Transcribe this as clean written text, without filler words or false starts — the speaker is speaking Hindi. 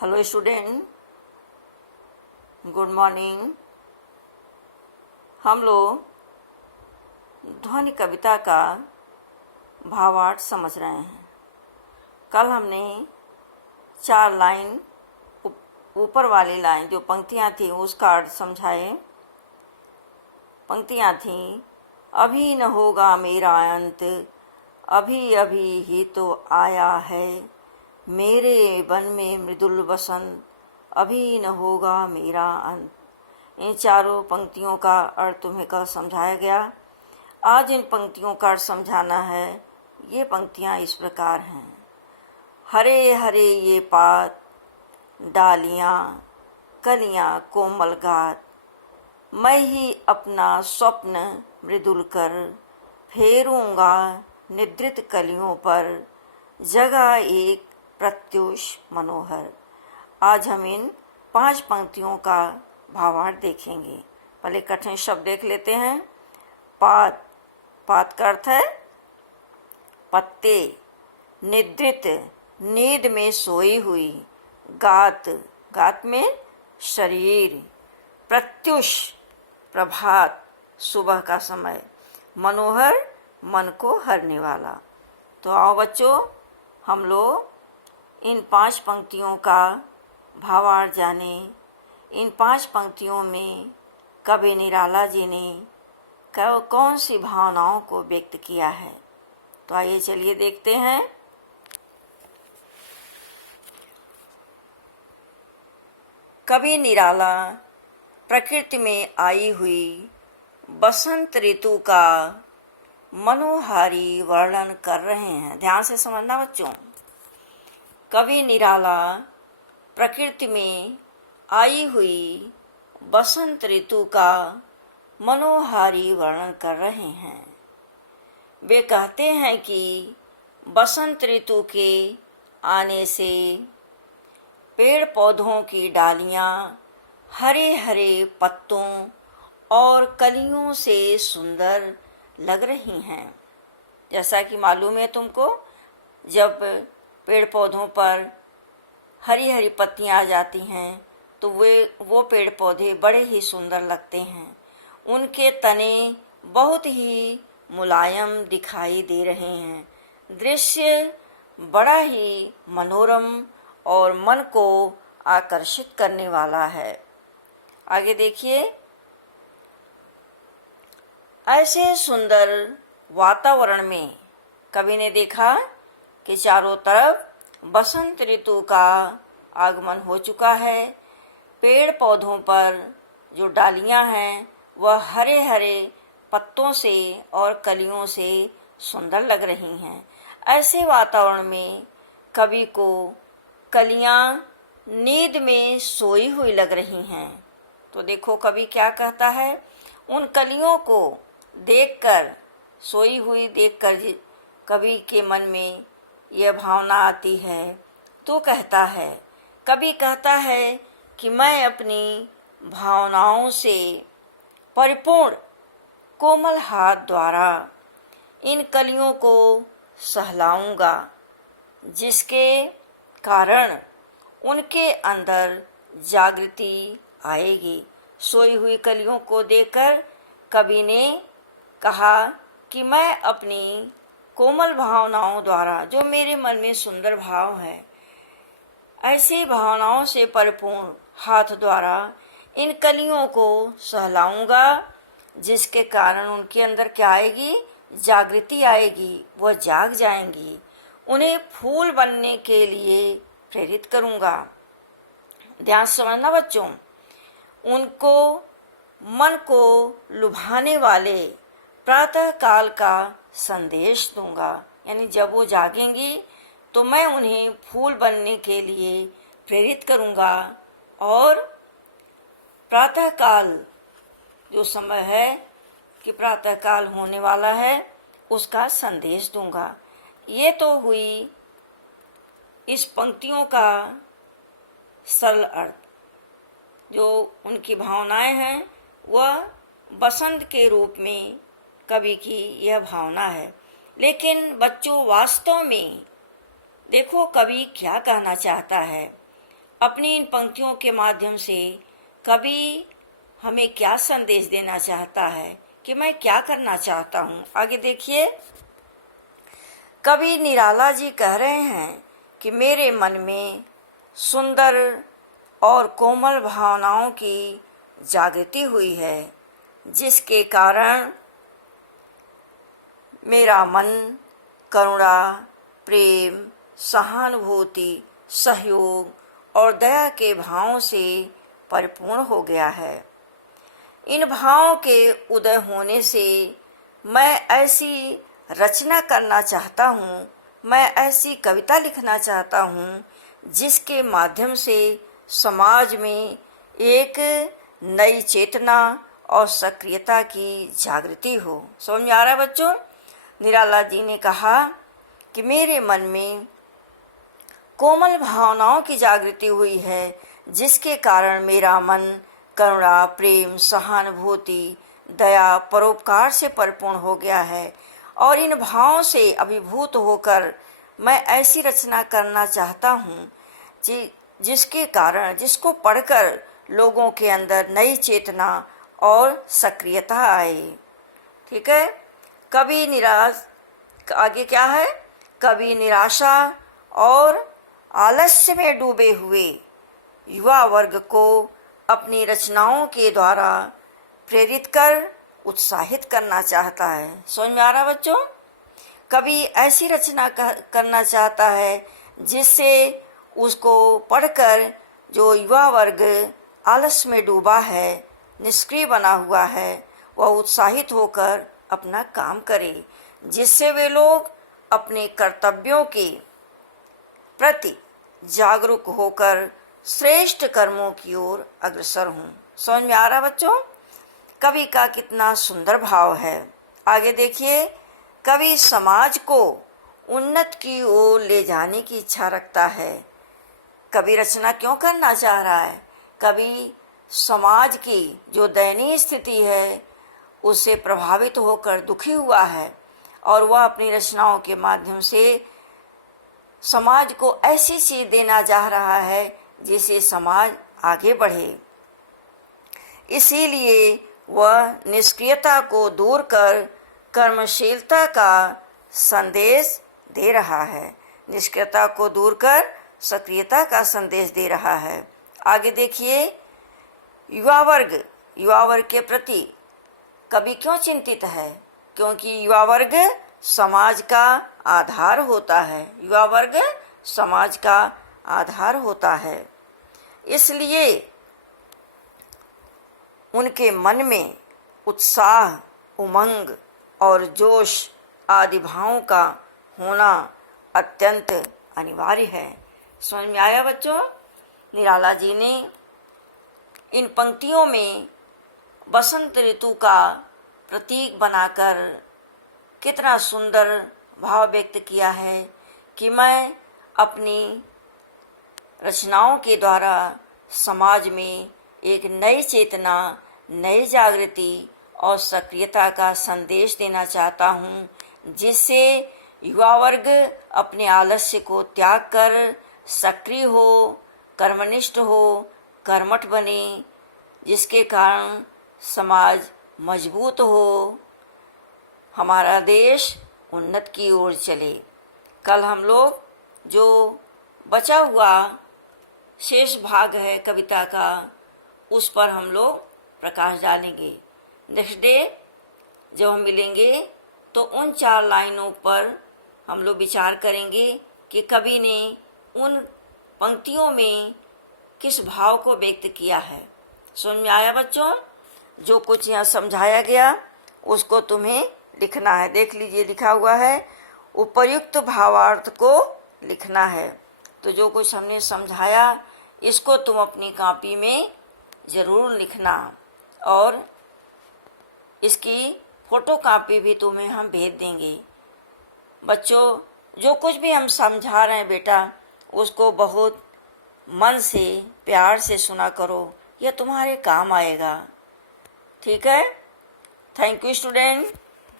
Hello student, good morning. हम लोग ध्वनि कविता का भावार्थ समझ रहे हैं। कल हमने 4 लाइन ऊपर वाली लाइन जो पंक्तियाँ थी उसका अर्थ समझाए। पंक्तियाँ थीं, अभी न होगा मेरा अंत, अभी अभी ही तो आया है, मेरे वन में मृदुल बसंत, अभी न होगा मेरा अंत। इन चारों पंक्तियों का अर्थ तुम्हें कल समझाया गया। आज इन पंक्तियों का अर्थ समझाना है। ये पंक्तियाँ इस प्रकार हैं। हरे हरे ये पात, डालियाँ कलियाँ कोमल गात, मैं ही अपना स्वप्न मृदुल कर, फेरूंगा निद्रित कलियों पर, जगह एक प्रत्युष मनोहर। आज हम इन 5 पंक्तियों का भावार्थ देखेंगे। पहले कठिन शब्द देख लेते हैं। पात, पात का अर्थ है पत्ते। निद्रित, नींद में सोई हुई। गात, गात में शरीर। प्रत्युष, प्रभात, सुबह का समय। मनोहर, मन को हरने वाला। तो आओ बच्चों, हम लोग इन 5 पंक्तियों का भावार्थ जाने। इन 5 पंक्तियों में कवि निराला जी ने कौन सी भावनाओं को व्यक्त किया है। तो आइए चलिए देखते हैं। कवि निराला प्रकृति में आई हुई बसंत ऋतु का मनोहारी वर्णन कर रहे हैं। ध्यान से समझना बच्चों। कवि निराला प्रकृति में आई हुई बसंत ऋतु का मनोहारी वर्णन कर रहे हैं। वे कहते हैं कि बसंत ऋतु के आने से पेड़ पौधों की डालियां हरे हरे पत्तों और कलियों से सुंदर लग रही हैं। जैसा कि मालूम है तुमको, जब पेड़ पौधों पर हरी हरी पत्तियां आ जाती हैं तो वो पेड़ पौधे बड़े ही सुंदर लगते हैं। उनके तने बहुत ही मुलायम दिखाई दे रहे हैं। दृश्य बड़ा ही मनोरम और मन को आकर्षित करने वाला है। आगे देखिए। ऐसे सुंदर वातावरण में कवि ने देखा कि चारों तरफ बसंत ऋतु का आगमन हो चुका है। पेड़ पौधों पर जो डालियां हैं वह हरे हरे पत्तों से और कलियों से सुंदर लग रही हैं। ऐसे वातावरण में कवि को कलियां नींद में सोई हुई लग रही हैं। तो देखो कवि क्या कहता है। उन कलियों को देखकर, सोई हुई देखकर कवि के मन में यह भावना आती है। तो कहता है, कवि कहता है कि मैं अपनी भावनाओं से परिपूर्ण कोमल हाथ द्वारा इन कलियों को सहलाऊंगा, जिसके कारण उनके अंदर जागृति आएगी। सोई हुई कलियों को देखकर कवि ने कहा कि मैं अपनी कोमल भावनाओं द्वारा, जो मेरे मन में सुंदर भाव है, ऐसी भावनाओं से परिपूर्ण हाथ द्वारा इन कलियों को सहलाऊंगा, जिसके कारण उनके अंदर क्या आएगी, जागृति आएगी। वह जाग जाएंगी। उन्हें फूल बनने के लिए प्रेरित करूंगा। ध्यान से समझना बच्चों। उनको मन को लुभाने वाले प्रातः काल का संदेश दूंगा। यानी जब वो जागेंगी तो मैं उन्हें फूल बनने के लिए प्रेरित करूंगा और प्रातः काल जो समय है कि प्रातः काल होने वाला है उसका संदेश दूंगा। ये तो हुई इस पंक्तियों का सरल अर्थ। जो उनकी भावनाएं हैं वह बसंत के रूप में कवि की यह भावना है। लेकिन बच्चों, वास्तव में देखो कवि क्या कहना चाहता है। अपनी इन पंक्तियों के माध्यम से कवि हमें क्या संदेश देना चाहता है कि मैं क्या करना चाहता हूँ। आगे देखिए, कवि निराला जी कह रहे हैं कि मेरे मन में सुंदर और कोमल भावनाओं की जागृति हुई है, जिसके कारण मेरा मन करुणा, प्रेम, सहानुभूति, सहयोग और दया के भावों से परिपूर्ण हो गया है। इन भावों के उदय होने से मैं ऐसी रचना करना चाहता हूँ, मैं ऐसी कविता लिखना चाहता हूँ जिसके माध्यम से समाज में एक नई चेतना और सक्रियता की जागृति हो। समझ में आ रहा है बच्चों? निराला जी ने कहा कि मेरे मन में कोमल भावनाओं की जागृति हुई है, जिसके कारण मेरा मन करुणा, प्रेम, सहानुभूति, दया, परोपकार से परिपूर्ण हो गया है और इन भावों से अभिभूत होकर मैं ऐसी रचना करना चाहता हूँ जिसके कारण, जिसको पढ़कर लोगों के अंदर नई चेतना और सक्रियता आए। ठीक है। आगे क्या है? कवि निराशा और आलस्य में डूबे हुए युवा वर्ग को अपनी रचनाओं के द्वारा प्रेरित कर उत्साहित करना चाहता है। समझ में आ रहा बच्चों? कवि ऐसी रचना करना चाहता है जिससे उसको पढ़कर जो युवा वर्ग आलस्य में डूबा है, निष्क्रिय बना हुआ है, वह उत्साहित होकर अपना काम करे, जिससे वे लोग अपने कर्तव्यों के प्रति जागरूक होकर श्रेष्ठ कर्मों की ओर अग्रसर हों। समझ में आ रहा बच्चों? कवि का कितना सुंदर भाव है। आगे देखिए, कवि समाज को उन्नत की ओर ले जाने की इच्छा रखता है। कवि रचना क्यों करना चाह रहा है? कवि समाज की जो दयनीय स्थिति है उससे प्रभावित होकर दुखी हुआ है और वह अपनी रचनाओं के माध्यम से समाज को ऐसी चीज देना चाह रहा है जिससे समाज आगे बढ़े। इसीलिए वह निष्क्रियता को दूर कर कर्मशीलता का संदेश दे रहा है। निष्क्रियता को दूर कर सक्रियता का संदेश दे रहा है। आगे देखिए, युवा वर्ग के प्रति कवि क्यों चिंतित है? क्योंकि युवा वर्ग समाज का आधार होता है। युवा वर्ग समाज का आधार होता है, इसलिए उनके मन में उत्साह, उमंग और जोश आदि भावों का होना अत्यंत अनिवार्य है। समझ में आया बच्चों? निराला जी ने इन पंक्तियों में बसंत ऋतु का प्रतीक बनाकर कितना सुंदर भाव व्यक्त किया है कि मैं अपनी रचनाओं के द्वारा समाज में एक नई चेतना, नई जागृति और सक्रियता का संदेश देना चाहता हूँ, जिससे युवा वर्ग अपने आलस्य को त्याग कर सक्रिय हो, कर्मनिष्ठ हो, कर्मठ बने, जिसके कारण समाज मजबूत हो, हमारा देश उन्नत की ओर चले। कल हम लोग जो बचा हुआ शेष भाग है कविता का, उस पर हम लोग प्रकाश डालेंगे। नेक्स्ट डे जब हम मिलेंगे तो उन 4 लाइनों पर हम लोग विचार करेंगे कि कवि ने उन पंक्तियों में किस भाव को व्यक्त किया है। समझ में आया बच्चों? जो कुछ यहाँ समझाया गया उसको तुम्हें लिखना है। देख लीजिए, लिखा हुआ है उपर्युक्त भावार्थ को लिखना है। तो जो कुछ हमने समझाया इसको तुम अपनी कॉपी में ज़रूर लिखना और इसकी फ़ोटो कॉपी भी तुम्हें हम भेज देंगे। बच्चों, जो कुछ भी हम समझा रहे हैं बेटा, उसको बहुत मन से, प्यार से सुना करो, यह तुम्हारे काम आएगा। ठीक है? Thank you student.